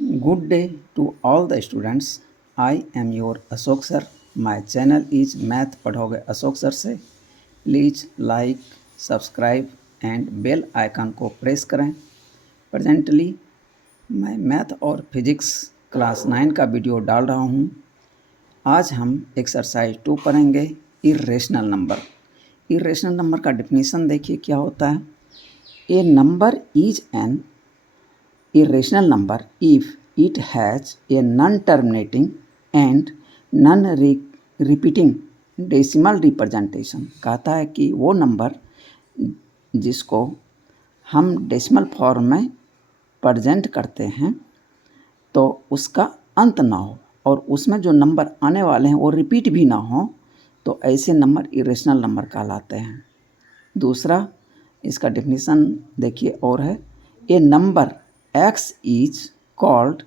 Good day to all the students. I am your Ashok sir. My channel is Math पढ़ोगे Ashok sir से. Please like, subscribe and bell icon को press करें. Presently मैं math और physics class 9 का video डाल रहा हूँ. आज हम एक्सरसाइज 2 पढ़ेंगे इर्रेशनल नंबर. इर्रेशनल नंबर का डिफिनीशन देखिए क्या होता है. A number is an irrational number if it has a non-terminating and non-repeating decimal representation. कहता है कि वो नंबर जिसको हम डेसिमल फॉर्म में प्रेजेंट करते हैं तो उसका अंत ना हो और उसमें जो नंबर आने वाले हैं वो रिपीट भी ना हो, तो ऐसे नंबर इरेशनल नंबर कहलाते हैं. दूसरा इसका डेफिनेशन देखिए और है, a number x is called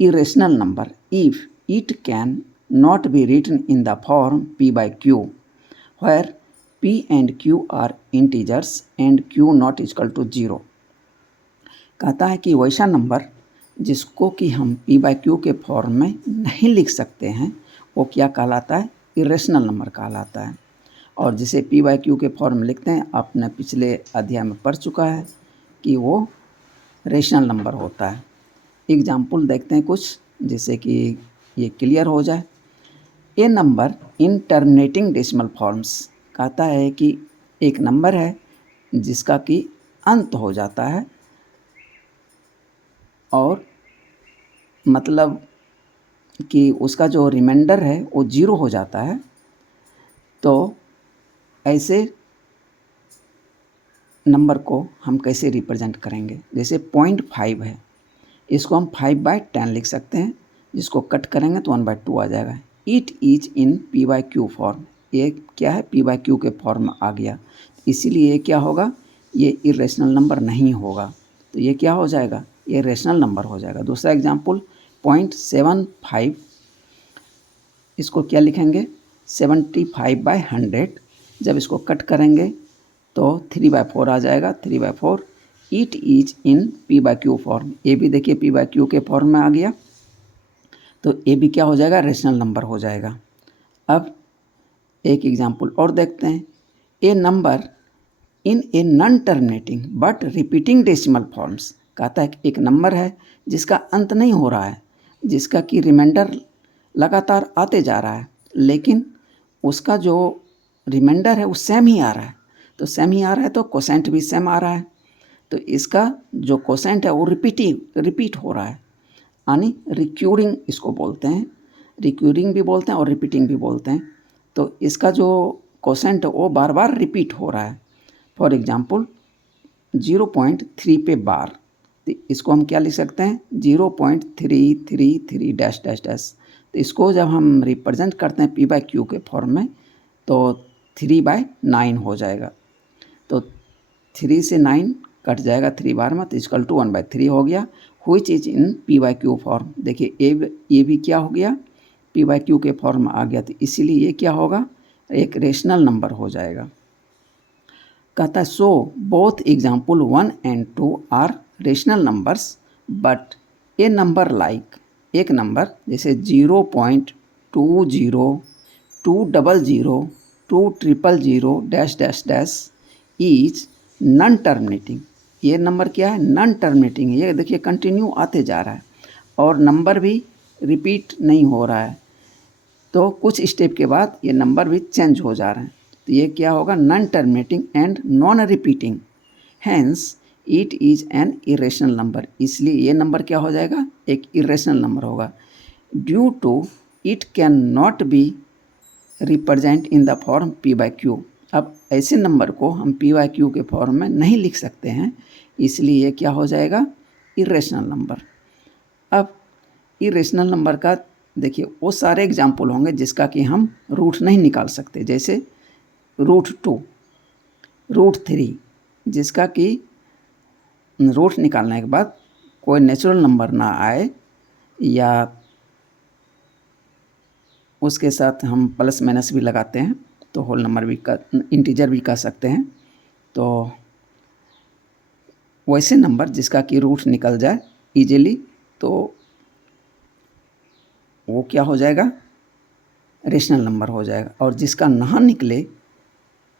irrational number if it can not be written in the form p by q, where p and q are integers and q not equal to 0. कहता है कि वैसा number जिसको कि हम p by q के form में नहीं लिख सकते हैं वो क्या कहलाता है, इरेशनल नंबर कहलाता है. और जिसे p by q के फॉर्म में लिखते हैं आपने पिछले अध्याय में पढ़ चुका है कि वो रेशनल नंबर होता है. एग्जाम्पल देखते हैं कुछ जिससे कि ये क्लियर हो जाए. A number in terminating decimal forms कहता है कि एक नंबर है जिसका कि अंत हो जाता है और मतलब कि उसका जो रिमाइंडर है वो 0 हो जाता है. तो ऐसे नंबर को हम कैसे रिप्रेजेंट करेंगे. जैसे 0.5 है, इसको हम 5/10 लिख सकते हैं, जिसको कट करेंगे तो 1/2 आ जाएगा. It is in p/q form, ये क्या है, p/q के फॉर्म में आ गया, इसीलिए ये क्या होगा, ये इरेशनल नंबर नहीं होगा. तो ये क्या हो जाएगा, ये रेशनल नंबर हो जाएगा. दूसरा एग्जाम्पल 0.75, इसको क्या लिखेंगे, 75/100. जब इसको कट करेंगे तो 3/4 आ जाएगा. 3/4. It is in p/q form, ये भी देखिए p/q के फॉर्म में आ गया, तो ये भी क्या हो जाएगा, रेशनल नंबर हो जाएगा. अब एक एग्जाम्पल और देखते हैं. A number in a non terminating but repeating decimal forms, कहता है कि एक नंबर है जिसका अंत नहीं हो रहा है, जिसका कि रिमाइंडर लगातार आते जा रहा है, लेकिन उसका जो रिमाइंडर है वो सेम ही आ रहा है. तो सेम ही आ रहा है तो कोसेंट भी सेम आ रहा है, तो इसका जो कोसेंट है वो रिपीट हो रहा है, यानी रिक्यूरिंग इसको बोलते हैं. रिक्यूरिंग भी बोलते हैं और रिपीटिंग भी बोलते हैं. तो इसका जो कोसेंट है वो बार बार रिपीट हो रहा है. फॉर एग्जांपल 0.3 पे बार, तो इसको हम क्या लिख सकते हैं, 0.333 डैश डैश डैश. तो इसको जब हम रिप्रेजेंट करते हैं p/q के फॉर्म में तो 3/9 हो जाएगा. तो 3 से 9 कट जाएगा 3 बार में, तो इक्वल टू 1/3 हो गया. Which is in p/q form, देखिए ये भी क्या हो गया, p/q के फॉर्म में आ गया, तो इसीलिए ये क्या होगा, एक रेशनल नंबर हो जाएगा. कहता है so both example 1 and 2 are rational numbers but a number like, एक नंबर जैसे 0.20 200 200 dash dash dash is non terminating. ये नंबर क्या है, नॉन टर्मिनेटिंग है. ये देखिए कंटिन्यू आते जा रहा है और नंबर भी रिपीट नहीं हो रहा है, तो कुछ स्टेप के बाद ये नंबर भी चेंज हो जा रहे हैं. तो ये क्या होगा, non terminating and non repeating, hence it is an irrational number. इसलिए ये नंबर क्या हो जाएगा, एक इरेशनल नंबर होगा. Due to it can not be represent in the form p/q. अब ऐसे नंबर को हम p/q के फॉर्म में नहीं लिख सकते हैं, इसलिए ये क्या हो जाएगा, इरेशनल नंबर. अब इरेशनल नंबर का देखिए वो सारे एग्जाम्पल होंगे जिसका कि हम रूट नहीं निकाल सकते, जैसे √2, √3, जिसका कि रूट निकालने के बाद कोई नेचुरल नंबर ना आए या उसके साथ हम प्लस माइनस भी लगाते हैं तो होल नंबर भी इंटीजर भी कह सकते हैं. तो वैसे नंबर जिसका कि रूट निकल जाए इजीली, तो वो क्या हो जाएगा, रेशनल नंबर हो जाएगा। और जिसका ना निकले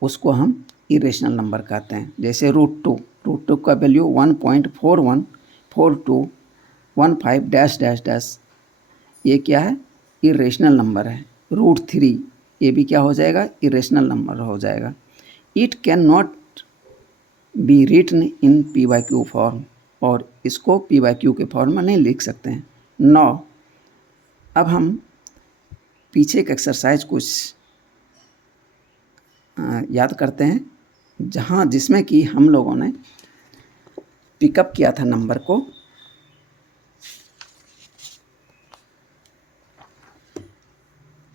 उसको हम इरेशनल नंबर कहते हैं। जैसे रूट टू का वैल्यू 1.414215 डैश डैश डैश, ये क्या है, इरेशनल नंबर है। √3 ये भी क्या हो जाएगा, इरेशनल नंबर हो जाएगा। It can not be written in PYQ form, और इसको PYQ के फॉर्म में नहीं लिख सकते हैं। 9, अब हम पीछे एक एक्सरसाइज कुछ याद करते हैं, जिसमें कि हम लोगों ने पिकअप किया था नंबर को।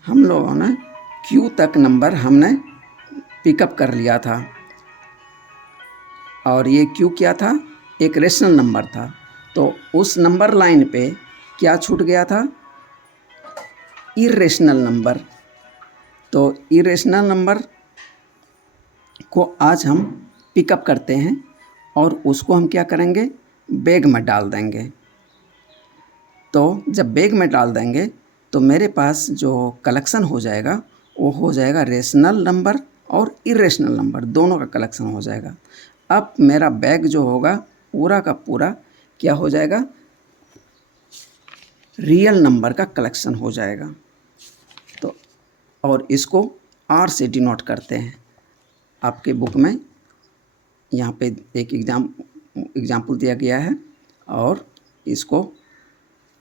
हम लोगों ने Q तक नंबर हमने पिकअप कर लिया था, और ये Q क्या था, एक रेशनल नंबर था। तो उस नंबर लाइन पे क्या छूट गया था, इरेशनल नंबर। तो इरेशनल नंबर को आज हम पिकअप करते हैं और उसको हम क्या करेंगे, बैग में डाल देंगे। तो जब बैग में डाल देंगे तो मेरे पास जो कलेक्शन हो जाएगा वो हो जाएगा रेशनल नंबर और इरेशनल नंबर, दोनों का कलेक्शन हो जाएगा। अब मेरा बैग जो होगा पूरा का पूरा क्या हो जाएगा, रियल नंबर का कलेक्शन हो जाएगा। तो और इसको R से डिनोट करते हैं। आपके बुक में यहाँ पे एक एग्जाम्पल दिया गया है और इसको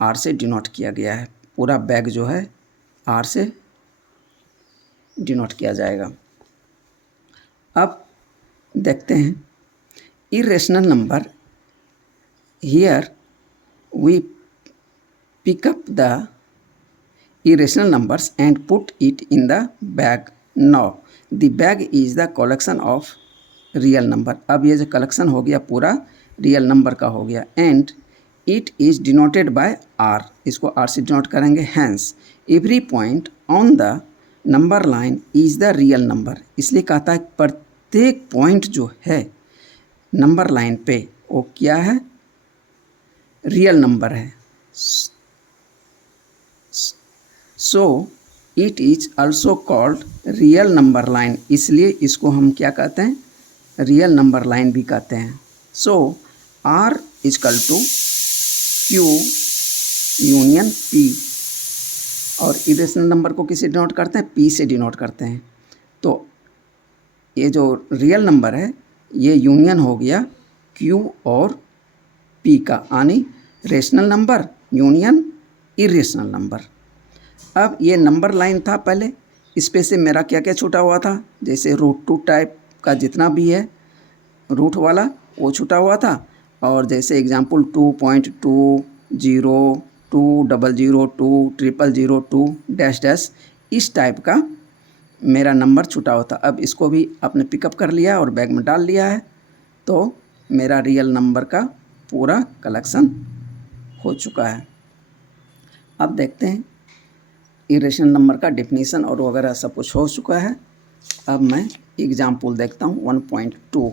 R से डिनोट किया गया है। पूरा बैग जो है R से डिनोट किया जाएगा। अब देखते हैं irrational number. Here we pick up the irrational numbers and put it in the bag. Now the bag is the collection of real number. अब ये जो कलेक्शन हो गया पूरा रियल नंबर का हो गया, and it is denoted by R, इसको R से डिनोट करेंगे। Hence every point on the number line is the real number, इसलिए कहता है प्रत्येक पॉइंट जो है नंबर लाइन पे वो क्या है, रियल नंबर है। So it is also called real number line, इसलिए इसको हम क्या कहते हैं, रियल नंबर लाइन भी कहते हैं। So R equal to Q union P, और इरेशनल नंबर को किससे डिनोट करते हैं, P से डिनोट करते हैं। तो ये जो रियल नंबर है ये यूनियन हो गया Q और P का, यानी rational number union irrational number. अब ये नंबर लाइन था पहले, इस पे से मेरा क्या क्या छूटा हुआ था, जैसे √2 टाइप का जितना भी है रूट वाला वो छूटा हुआ था, और जैसे एग्जांपल 2.20200020002 डैश डैश इस टाइप का मेरा नंबर छूटा हुआ था। अब इसको भी आपने पिकअप कर लिया और बैग में डाल लिया है, तो मेरा रियल नंबर का पूरा कलेक्शन हो चुका है। अब देखते हैं इरेशनल नंबर का डेफिनीशन और वगैरह सब कुछ हो चुका है। अब मैं एग्जाम्पल देखता हूँ 1.2।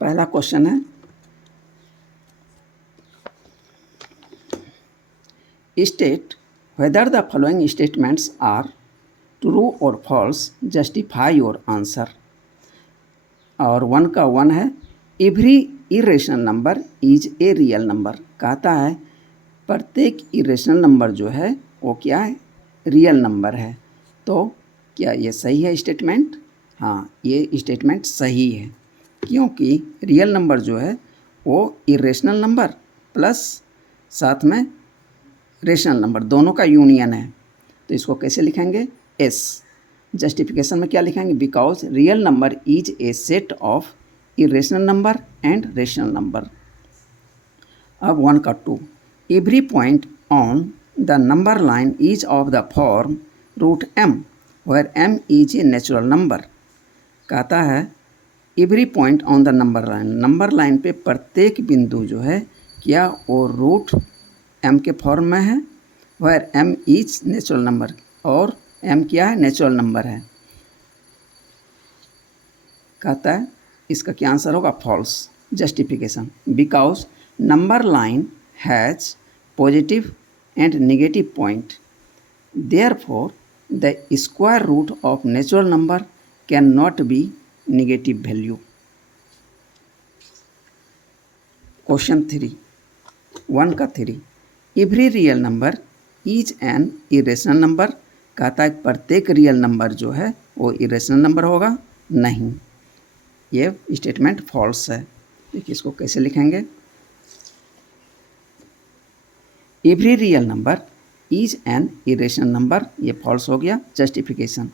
पहला क्वेश्चन है, state whether the following statements are true or false, justify your answer। और 1 का 1 है, every irrational number is a real number, कहता है प्रत्येक इरेशनल नंबर जो है वो क्या है, रियल नंबर है। तो क्या ये सही है स्टेटमेंट? हाँ, ये स्टेटमेंट सही है, क्योंकि रियल नंबर जो है वो इरेशनल नंबर प्लस साथ में रेशनल नंबर दोनों का यूनियन है। तो इसको कैसे लिखेंगे, एस। जस्टिफिकेशन में क्या लिखेंगे, because real number is a set of irrational number and rational number. अब 1 का 2, every point on the number line is of the form √m where m is a natural number, कहता है every point on the number line पे प्रत्येक बिंदु जो है क्या वो √m के फॉर्म में है, where m is natural number, और m क्या है, नेचुरल नंबर है। कहता है इसका क्या आंसर होगा, false. Justification, because number line has positive and negative point, therefore the square root of natural number can not be negative value. Question 1 का 3, every real number is an irrational number. कहता है प्रत्येक real number जो है वो irrational number होगा, नहीं, ये स्टेटमेंट फॉल्स है। देखिए इसको कैसे लिखेंगे, every real number is an irrational number, ये फॉल्स हो गया। Justification,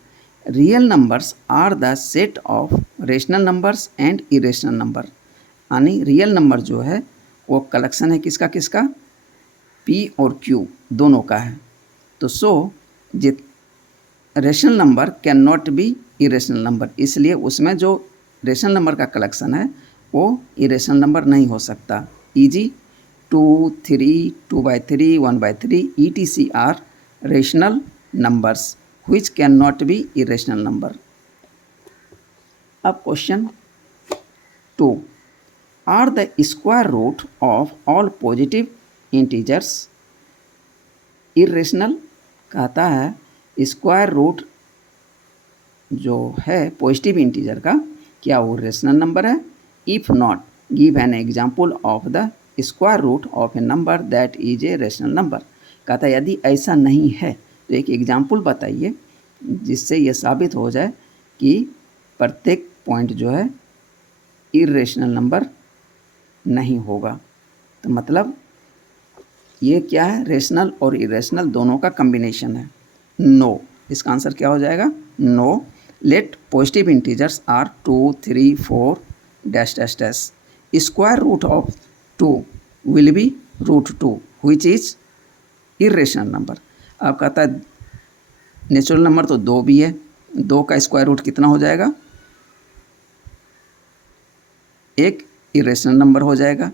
real numbers are the set of rational numbers and irrational number, यानी रियल नंबर जो है वो कलेक्शन है किसका किसका, P और Q दोनों का है। तो सो जित rational number can not be irrational number, इसलिए उसमें जो रेशनल नंबर का कलेक्शन है वो इरेशनल नंबर नहीं हो सकता। E.g. 2, 3, 2/3, 1/3 etc are rational numbers which can not be irrational number. अब question 2, are the square root of all positive integers irrational. कहता है स्क्वायर रूट जो है पॉजिटिव इंटीजर का क्या वो रेशनल नंबर है। If not give an example of the square root of a number that is a rational number. कहता है यदि ऐसा नहीं है तो एक एग्जाम्पल बताइए जिससे ये साबित हो जाए कि प्रत्येक पॉइंट जो है इरेशनल नंबर नहीं होगा। तो मतलब ये क्या है, रेशनल और इरेशनल दोनों का कम्बिनेशन है। नो, इसका आंसर क्या हो जाएगा, no. Let positive integers are 2, 3, 4 dash dash dash, square root of 2 will be √2 which is irrational number. अब कहता है नेचुरल नंबर तो 2 भी है, 2 का स्क्वायर रूट कितना हो जाएगा, एक इरेशनल नंबर हो जाएगा।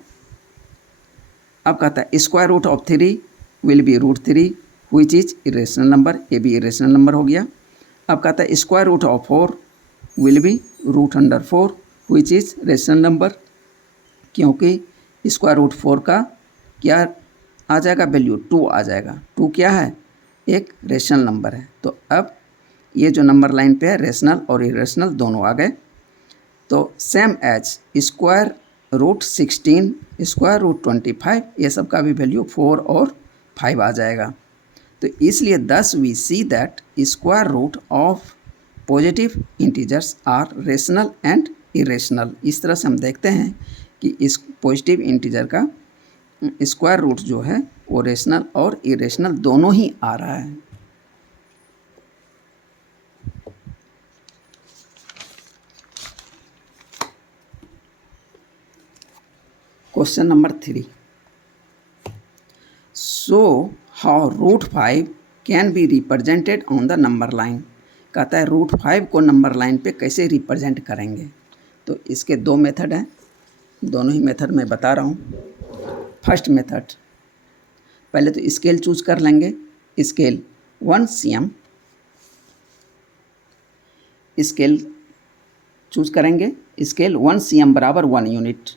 अब कहता है square root of 3 will be √3 which is irrational number, ये भी इरेशनल नंबर हो गया। अब कहता है square root of 4 will be √4 which is rational number, क्योंकि स्क्वायर रूट 4 का क्या आ जाएगा, वैल्यू 2 आ जाएगा। 2 क्या है, एक रेशनल नंबर है। तो अब ये जो नंबर लाइन पे है रेशनल और इरेशनल दोनों आ गए। तो same as square root 16, square root 25, ये सब का भी वैल्यू 4 और 5 आ जाएगा। तो इसलिए thus we see that square root of positive integers are rational and irrational. इस तरह से हम देखते हैं कि इस पॉजिटिव इंटीजर का स्क्वायर रूट जो है वो रेशनल और इरेशनल दोनों ही आ रहा है। Question number 3, so how √5 can be represented on the number line. कहता है √5 को नंबर लाइन पे कैसे रिप्रेजेंट करेंगे। तो इसके 2 मेथड हैं, दोनों ही मेथड मैं बता रहा हूँ। फर्स्ट मेथड, पहले तो स्केल चूज कर लेंगे। स्केल 1 cm, स्केल चूज करेंगे। स्केल 1 cm बराबर 1 यूनिट।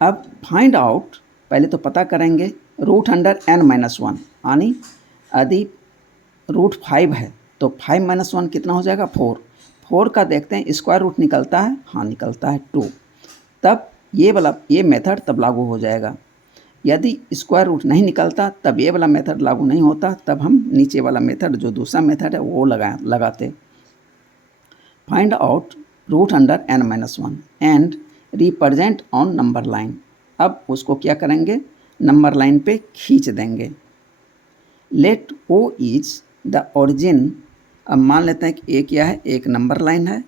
अब फाइंड आउट, पहले तो पता करेंगे √n-1, यानी यदि √5 है तो 5 - 1 कितना हो जाएगा, 4। 4 का देखते हैं स्क्वायर रूट निकलता है, हाँ निकलता है 2। तब ये मेथड तब लागू हो जाएगा। यदि स्क्वायर रूट नहीं निकलता तब ये वाला मेथड लागू नहीं होता, तब हम नीचे वाला मेथड जो दूसरा मेथड है वो लगाते। Find out √n-1 and represent on number line. अब उसको क्या करेंगे, नंबर लाइन पे खींच देंगे। Let O is the origin. अब मान लेते हैं कि A क्या है, एक नंबर लाइन है,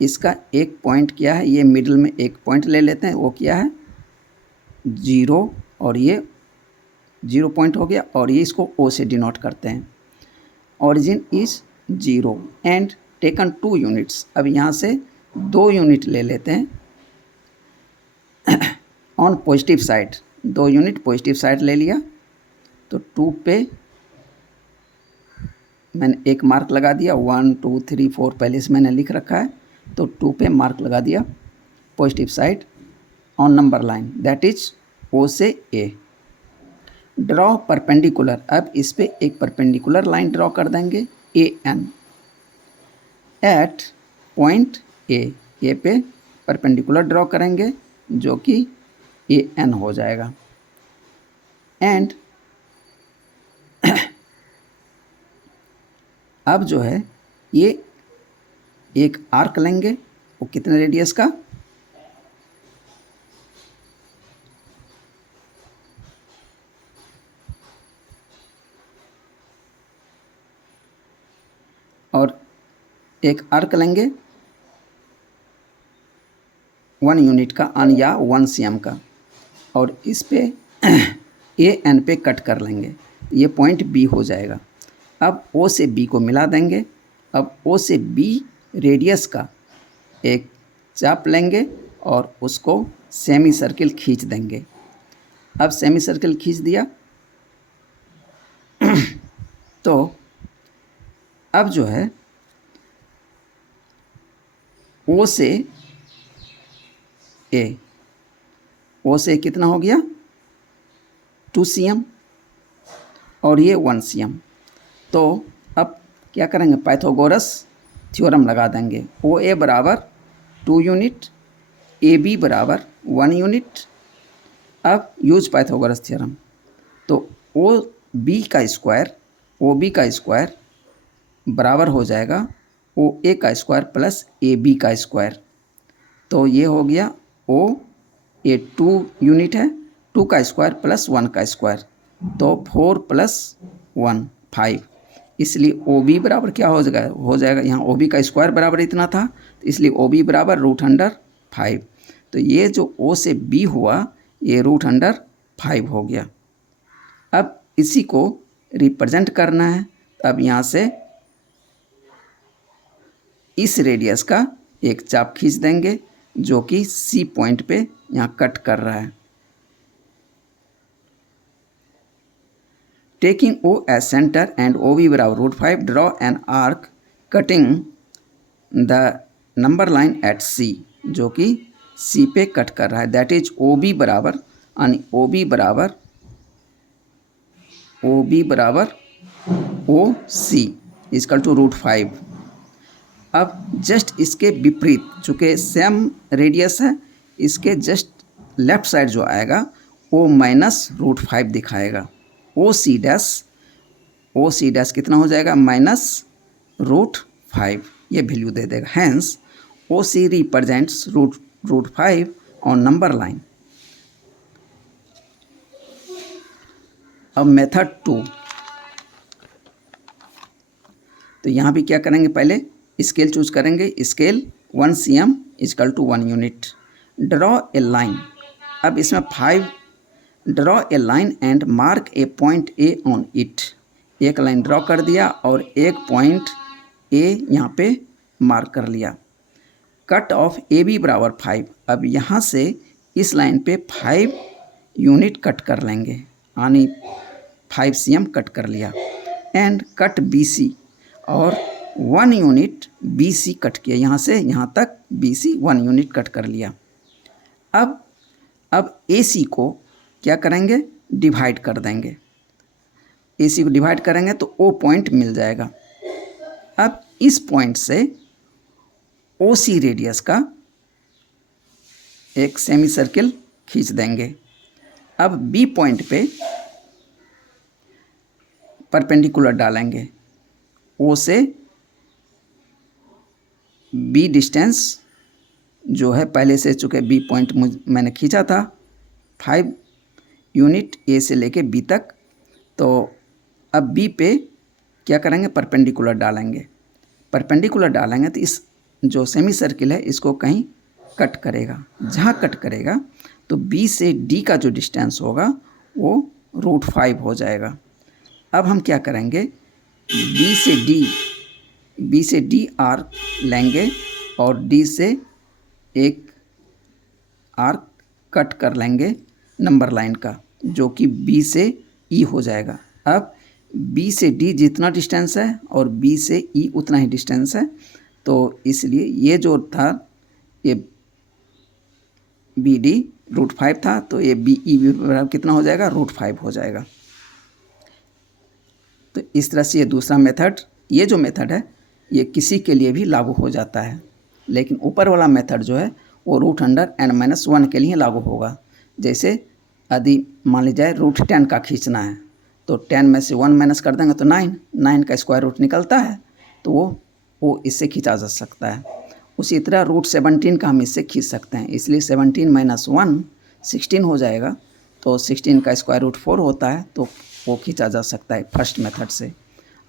इसका एक पॉइंट क्या है, ये मिडिल में एक पॉइंट ले लेते हैं, वो क्या है 0, और ये 0 पॉइंट हो गया, और ये इसको O से डिनोट करते हैं। Origin is 0 and taken 2 units. अब यहाँ से 2 यूनिट ले लेते हैं on positive side, 2 unit positive side ले लिया। तो 2 पे मैंने एक मार्क लगा दिया, 1 2 3 4 पहले से मैंने लिख रखा है, तो 2 पे मार्क लगा दिया positive side on number line, that is O से ए। ड्रॉ परपेंडिकुलर, अब इस पे एक परपेंडिकुलर लाइन ड्रॉ कर देंगे A N eight point A पे परपेंडिकुलर ड्रॉ करेंगे जो कि ए एन हो जाएगा। एंड अब जो है ये एक आर्क लेंगे, वो कितने रेडियस का, और एक आर्क लेंगे 1 यूनिट का या 1 cm का, और इस पे ए एन पे कट कर लेंगे, ये पॉइंट बी हो जाएगा। अब ओ से बी को मिला देंगे। अब ओ से बी रेडियस का एक चाप लेंगे और उसको सेमी सर्किल खींच देंगे। अब सेमी सर्किल खींच दिया तो अब जो है ओ से ए, ओ से कितना हो गया 2 cm और ये 1 cm। तो अब क्या करेंगे, पाइथागोरस थ्योरम लगा देंगे। ओ ए बराबर 2 यूनिट, ए बी बराबर 1 यूनिट। अब यूज पाइथागोरस थ्योरम, तो ओ बी का स्क्वायर बराबर हो जाएगा ओ ए का स्क्वायर प्लस ए बी का स्क्वायर। तो ये हो गया ओ ए 2 यूनिट है, 2 का स्क्वायर प्लस 1 का स्क्वायर, तो 4 + 1 5। इसलिए ओ बी बराबर क्या हो जाएगा यहाँ ओ बी का स्क्वायर बराबर इतना था, तो इसलिए ओ बी बराबर √5। तो ये जो ओ से बी हुआ ये √5 हो गया। अब इसी को रिप्रेजेंट करना है, अब यहाँ से इस रेडियस का एक चाप खींच देंगे जो कि सी पॉइंट पे यहाँ कट कर रहा है। Taking O as centre and O B बराबर √5, draw an arc cutting the number line at C, जो कि सी पे कट कर रहा है, दैट इज ओ बी बराबर ओ सी इजकल टू √5। अब जस्ट इसके विपरीत, चूँकि सेम रेडियस है, इसके जस्ट लेफ्ट साइड जो आएगा वो -√5 दिखाएगा। ओ सी डैश कितना हो जाएगा -√5, ये वैल्यू दे देगा। Hence O C represents √5 on number line. अब मेथड 2, तो यहाँ भी क्या करेंगे, पहले स्केल चूज करेंगे, scale 1 cm equal to 1 unit. Draw a line, अब इसमें 5, draw a line and mark a point A on it, एक लाइन ड्रॉ कर दिया और एक पॉइंट ए यहाँ पे मार्क कर लिया। कट ऑफ ए बी बराबर 5, अब यहाँ से इस लाइन पे 5 यूनिट कट कर लेंगे, यानी 5 cm कट कर लिया। एंड कट बी सी, और 1 यूनिट बी सी कट किया, यहाँ से यहाँ तक बी सी 1 यूनिट कट कर लिया। अब ए सी को क्या करेंगे, डिवाइड कर देंगे। ए सी को डिवाइड करेंगे तो ओ पॉइंट मिल जाएगा। अब इस पॉइंट से ओ सी रेडियस का एक सेमी सर्किल खींच देंगे। अब बी पॉइंट पे परपेंडिकुलर डालेंगे, ओ से बी डिस्टेंस जो है पहले से, चूँकि बी पॉइंट मैंने खींचा था 5 यूनिट ए से लेके बी तक, तो अब बी पे क्या करेंगे, परपेंडिकुलर डालेंगे। परपेंडिकुलर डालेंगे तो इस जो सेमी सर्किल है इसको कहीं कट करेगा, जहाँ कट करेगा तो बी से डी का जो डिस्टेंस होगा वो √5 हो जाएगा। अब हम क्या करेंगे, बी से डी आर्क लेंगे और डी से एक आर्क कट कर लेंगे नंबर लाइन का, जो कि बी से ई हो जाएगा। अब बी से डी जितना डिस्टेंस है और बी से ई उतना ही डिस्टेंस है, तो इसलिए ये जो था ये बी डी √5 था, तो ये बी ई बराबर कितना हो जाएगा, √5 हो जाएगा। तो इस तरह से ये दूसरा मेथड, ये जो मेथड है ये किसी के लिए भी लागू हो जाता है, लेकिन ऊपर वाला मेथड जो है वो √n-1 के लिए लागू होगा। जैसे यदि मान लीजिए √10 का खींचना है, तो 10 में से 1 माइनस कर देंगे तो 9 का स्क्वायर रूट निकलता है, तो वो इससे खींचा जा सकता है। उसी तरह √17 का हम इससे खींच सकते हैं, इसलिए 17 - 1 16 हो जाएगा, तो 16 का स्क्वायर रूट 4 होता है, तो वो खींचा जा सकता है फर्स्ट मेथड से।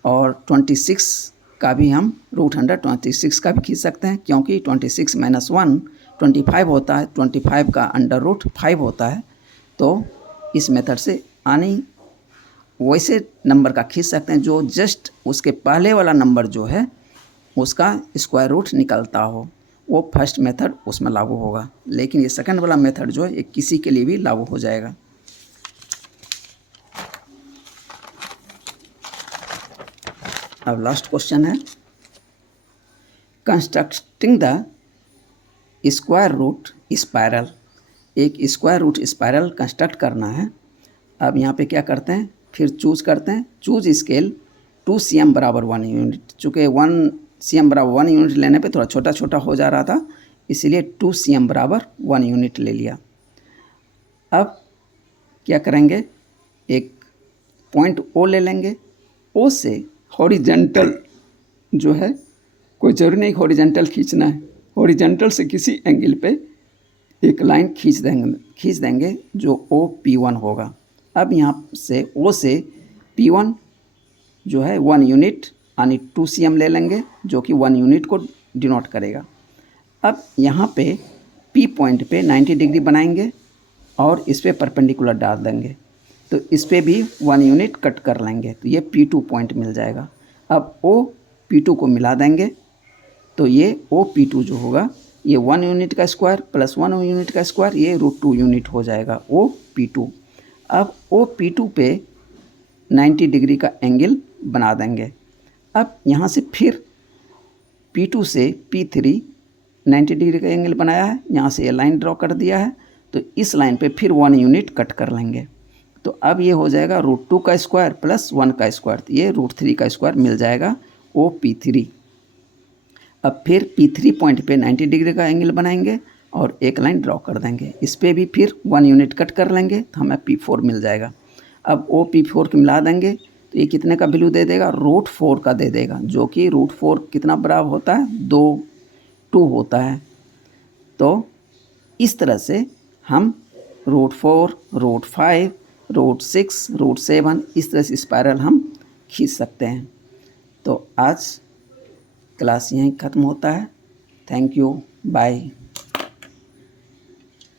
और 26 का भी हम √126 का भी खींच सकते हैं, क्योंकि 26 - 1 25 होता है, 25 का √5 होता है, तो इस मेथड से आनी वैसे नंबर का खींच सकते हैं जो जस्ट उसके पहले वाला नंबर जो है उसका स्क्वायर रूट निकलता हो, वो फर्स्ट मेथड उसमें लागू होगा। लेकिन ये सेकंड वाला मेथड जो है ये किसी के लिए भी लागू हो जाएगा। अब लास्ट क्वेश्चन है, constructing the square root spiral. एक स्क्वायर रूट स्पायरल कंस्ट्रक्ट करना है। अब यहाँ पे क्या करते हैं, फिर चूज करते हैं, चूज स्केल 2 cm बराबर 1 यूनिट। चूँकि 1 cm बराबर 1 यूनिट लेने पे थोड़ा छोटा छोटा हो जा रहा था, इसलिए 2 cm बराबर 1 यूनिट ले लिया। अब क्या करेंगे, एक पॉइंट O ले लेंगे, O से हॉरिजेंटल जो है, कोई ज़रूरी नहीं हॉरिजेंटल खींचना है, हॉरिजेंटल से किसी एंगल पे एक लाइन खींच देंगे जो OP1 होगा। अब यहाँ से O से P1 जो है 1 यूनिट यानी 2 cm ले लेंगे, जो कि 1 यूनिट को डिनोट करेगा। अब यहाँ पे P पॉइंट पे 90 डिग्री बनाएंगे और इस पे परपेंडिकुलर डाल देंगे, तो इस पे भी 1 यूनिट कट कर लेंगे, तो ये P2 पॉइंट मिल जाएगा। अब O P2 को मिला देंगे, तो ये OP2 जो होगा ये 1 यूनिट का स्क्वायर प्लस 1 यूनिट का स्क्वायर, ये √2 यूनिट हो जाएगा OP2। अब OP2 पे 90 डिग्री का एंगल बना देंगे। अब यहाँ से फिर P2 से P3 90 डिग्री का एंगल बनाया है, यहाँ से ये लाइन ड्रॉ कर दिया है, तो इस लाइन पे फिर 1 यूनिट कट कर लेंगे, तो अब ये हो जाएगा √2 का स्क्वायर प्लस 1 का स्क्वायर, तो ये √3 का स्क्वायर मिल जाएगा OP3। अब फिर P3 पॉइंट पे 90 डिग्री का एंगल बनाएंगे और एक लाइन ड्रॉ कर देंगे, इस पर भी फिर 1 यूनिट कट कर लेंगे, तो हमें P4 मिल जाएगा। अब OP4 को मिला देंगे, तो ये कितने का वैल्यू दे देगा, √4 का दे देगा, जो कि √4 कितना बराबर होता है, 2 होता है। तो इस तरह से हम √4, √5, √6, √7 इस तरह से स्पायरल हम खींच सकते हैं। तो आज क्लास यहीं ख़त्म होता है। Thank you, bye.